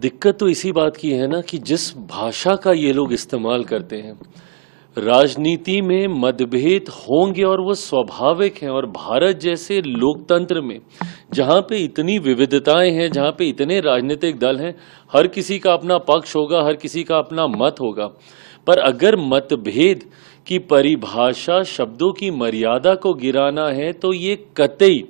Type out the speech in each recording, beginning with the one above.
दिक्कत तो इसी बात की है ना कि जिस भाषा का ये लोग इस्तेमाल करते हैं, राजनीति में मतभेद होंगे और वो स्वाभाविक हैं। और भारत जैसे लोकतंत्र में जहाँ पे इतनी विविधताएं हैं, जहाँ पे इतने राजनीतिक दल हैं, हर किसी का अपना पक्ष होगा, हर किसी का अपना मत होगा। पर अगर मतभेद की परिभाषा शब्दों की मर्यादा को गिराना है तो ये कतई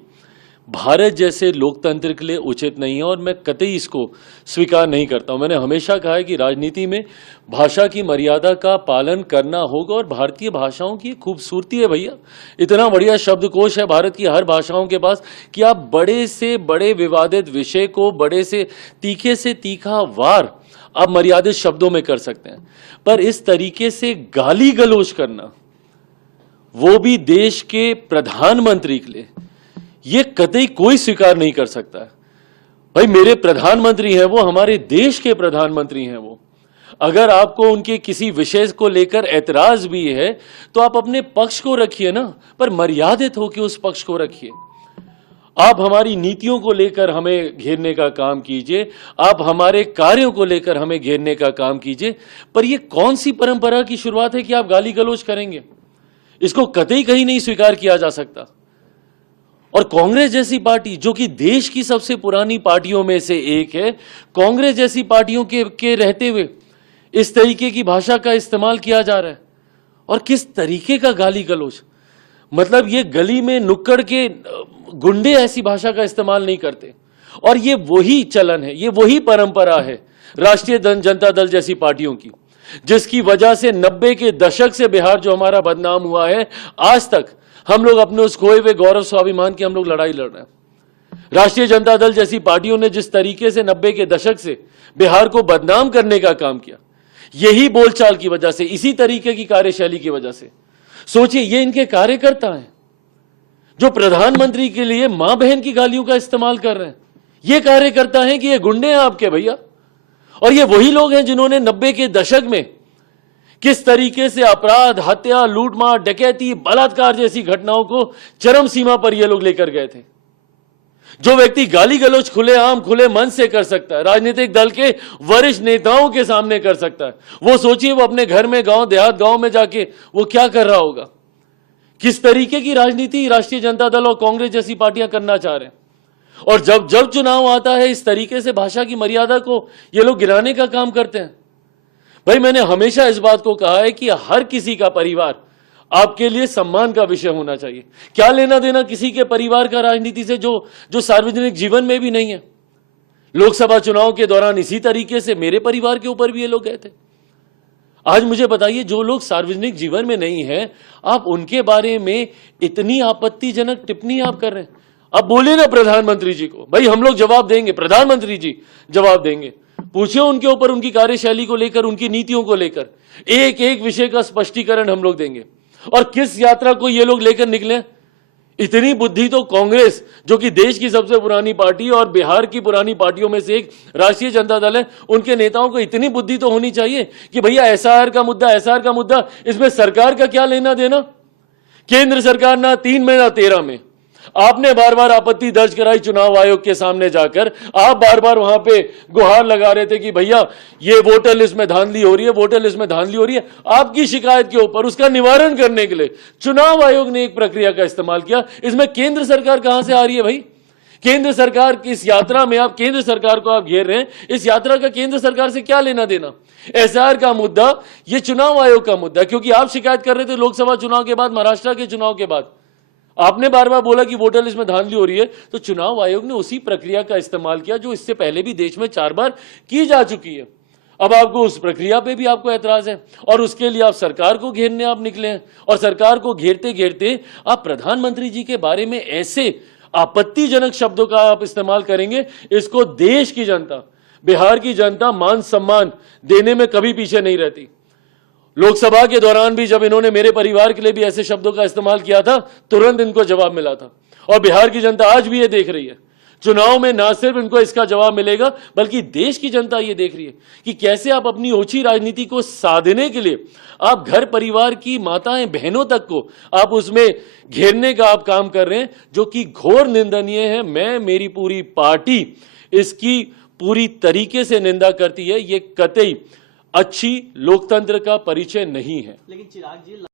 भारत जैसे लोकतंत्र के लिए उचित नहीं है और मैं कतई इसको स्वीकार नहीं करता हूं। मैंने हमेशा कहा है कि राजनीति में भाषा की मर्यादा का पालन करना होगा और भारतीय भाषाओं की खूबसूरती है भैया। इतना बढ़िया शब्दकोश है भारत की हर भाषाओं के पास कि आप बड़े से बड़े विवादित विषय को बड़े से तीखा वार आप मर्यादित शब्दों में कर सकते हैं। पर इस तरीके से गाली गलौज करना, वो भी देश के प्रधानमंत्री के लिए, ये कतई कोई स्वीकार नहीं कर सकता है। भाई मेरे प्रधानमंत्री हैं, वो हमारे देश के प्रधानमंत्री हैं। वो अगर आपको उनके किसी विषय को लेकर ऐतराज भी है तो आप अपने पक्ष को रखिए ना, पर मर्यादित होकर उस पक्ष को रखिए। आप हमारी नीतियों को लेकर हमें घेरने का काम कीजिए, आप हमारे कार्यों को लेकर हमें घेरने का काम कीजिए, पर यह कौन सी परंपरा की शुरुआत है कि आप गाली गलौज करेंगे? इसको कतई कहीं नहीं स्वीकार किया जा सकता। और कांग्रेस जैसी पार्टी जो कि देश की सबसे पुरानी पार्टियों में से एक है, कांग्रेस जैसी पार्टियों के रहते हुए इस तरीके की भाषा का इस्तेमाल किया जा रहा है। और किस तरीके का गाली गलौज, मतलब ये गली में नुक्कड़ के गुंडे ऐसी भाषा का इस्तेमाल नहीं करते। और ये वही चलन है, ये वही परंपरा है राष्ट्रीय जनता दल जैसी पार्टियों की, जिसकी वजह से 90 के दशक से बिहार जो हमारा बदनाम हुआ है, आज तक हम लोग अपने उस खोए हुए गौरव स्वाभिमान की हम लोग लड़ाई लड़ रहे हैं। राष्ट्रीय जनता दल जैसी पार्टियों ने जिस तरीके से 90 के दशक से बिहार को बदनाम करने का काम किया, यही बोलचाल की वजह से, इसी तरीके की कार्यशैली की वजह से। सोचिए, ये इनके कार्यकर्ता हैं जो प्रधानमंत्री के लिए मां बहन की गालियों का इस्तेमाल कर रहे हैं। ये कार्यकर्ता हैं कि ये गुंडे हैं आपके भैया? और ये वही लोग हैं जिन्होंने 90 के दशक में किस तरीके से अपराध, हत्या, लूटमार, डकैती, बलात्कार जैसी घटनाओं को चरम सीमा पर ये लोग लेकर गए थे। जो व्यक्ति गाली गलौज खुलेआम खुले मन से कर सकता है, राजनीतिक दल के वरिष्ठ नेताओं के सामने कर सकता है, वो सोचिए वो अपने घर में, गांव देहात गांव में जाके वो क्या कर रहा होगा। किस तरीके की राजनीति राष्ट्रीय जनता दल और कांग्रेस जैसी पार्टियां करना चाह रहे हैं। और जब जब चुनाव आता है, इस तरीके से भाषा की मर्यादा को ये लोग गिराने का काम करते हैं। भाई मैंने हमेशा इस बात को कहा है कि हर किसी का परिवार आपके लिए सम्मान का विषय होना चाहिए। क्या लेना देना किसी के परिवार का राजनीति से जो सार्वजनिक जीवन में भी नहीं है। लोकसभा चुनाव के दौरान इसी तरीके से मेरे परिवार के ऊपर भी ये लोग गए थे। आज मुझे बताइए, जो लोग सार्वजनिक जीवन में नहीं है, आप उनके बारे में इतनी आपत्तिजनक टिप्पणी आप कर रहे हैं। अब बोले ना प्रधानमंत्री जी को, भाई हम लोग जवाब देंगे, प्रधानमंत्री जी जवाब देंगे। पूछिए उनके ऊपर, उनकी कार्यशैली को लेकर, उनकी नीतियों को लेकर एक एक विषय का स्पष्टीकरण हम लोग देंगे। और किस यात्रा को ये लोग लेकर निकले, इतनी बुद्धि तो कांग्रेस जो कि देश की सबसे पुरानी पार्टी और बिहार की पुरानी पार्टियों में से एक राष्ट्रीय जनता दल है, उनके नेताओं को इतनी बुद्धि तो होनी चाहिए कि भैया एसआईआर का मुद्दा, इसमें सरकार का क्या लेना देना। केंद्र सरकार ना 3 में ना 13 में, आपने बार बार आपत्ति दर्ज कराई चुनाव आयोग के सामने जाकर। आप बार बार वहां पे गुहार लगा रहे थे कि भैया ये वोटर लिस्ट में धांधली हो रही है, वोटर लिस्ट में धांधली हो रही है। आपकी शिकायत के ऊपर उसका निवारण करने के लिए चुनाव आयोग ने एक प्रक्रिया का इस्तेमाल किया। इसमें केंद्र सरकार कहां से आ रही है भाई? केंद्र सरकार की इस यात्रा में आप केंद्र सरकार को आप घेर रहे हैं। इस यात्रा का केंद्र सरकार से क्या लेना देना? एसआईआर का मुद्दा ये चुनाव आयोग का मुद्दा, क्योंकि आप शिकायत कर रहे थे लोकसभा चुनाव के बाद, महाराष्ट्र के चुनाव के बाद आपने बार बार बोला कि वोटर लिस्ट में धांधली हो रही है, तो चुनाव आयोग ने उसी प्रक्रिया का इस्तेमाल किया जो इससे पहले भी देश में 4 बार की जा चुकी है। अब आपको उस प्रक्रिया पे भी आपको ऐतराज है और उसके लिए आप सरकार को घेरने आप निकले हैं। और सरकार को घेरते घेरते आप प्रधानमंत्री जी के बारे में ऐसे आपत्तिजनक शब्दों का आप इस्तेमाल करेंगे, इसको देश की जनता, बिहार की जनता मान सम्मान देने में कभी पीछे नहीं रहती। लोकसभा के दौरान भी जब इन्होंने मेरे परिवार के लिए भी ऐसे शब्दों का इस्तेमाल किया था, तुरंत इनको जवाब मिला था। और बिहार की जनता आज भी ये देख रही है। चुनाव में ना सिर्फ इनको इसका जवाब मिलेगा, बल्कि देश की जनता ये देख रही है कि कैसे आप अपनी ओछी राजनीति को साधने के लिए आप घर परिवार की माताएं बहनों तक को आप उसमें घेरने का आप काम कर रहे हैं, जो कि घोर निंदनीय है। मैं, मेरी पूरी पार्टी इसकी पूरी तरीके से निंदा करती है, ये कतई अच्छी लोकतंत्र का परिचय नहीं है। लेकिन चिराग जी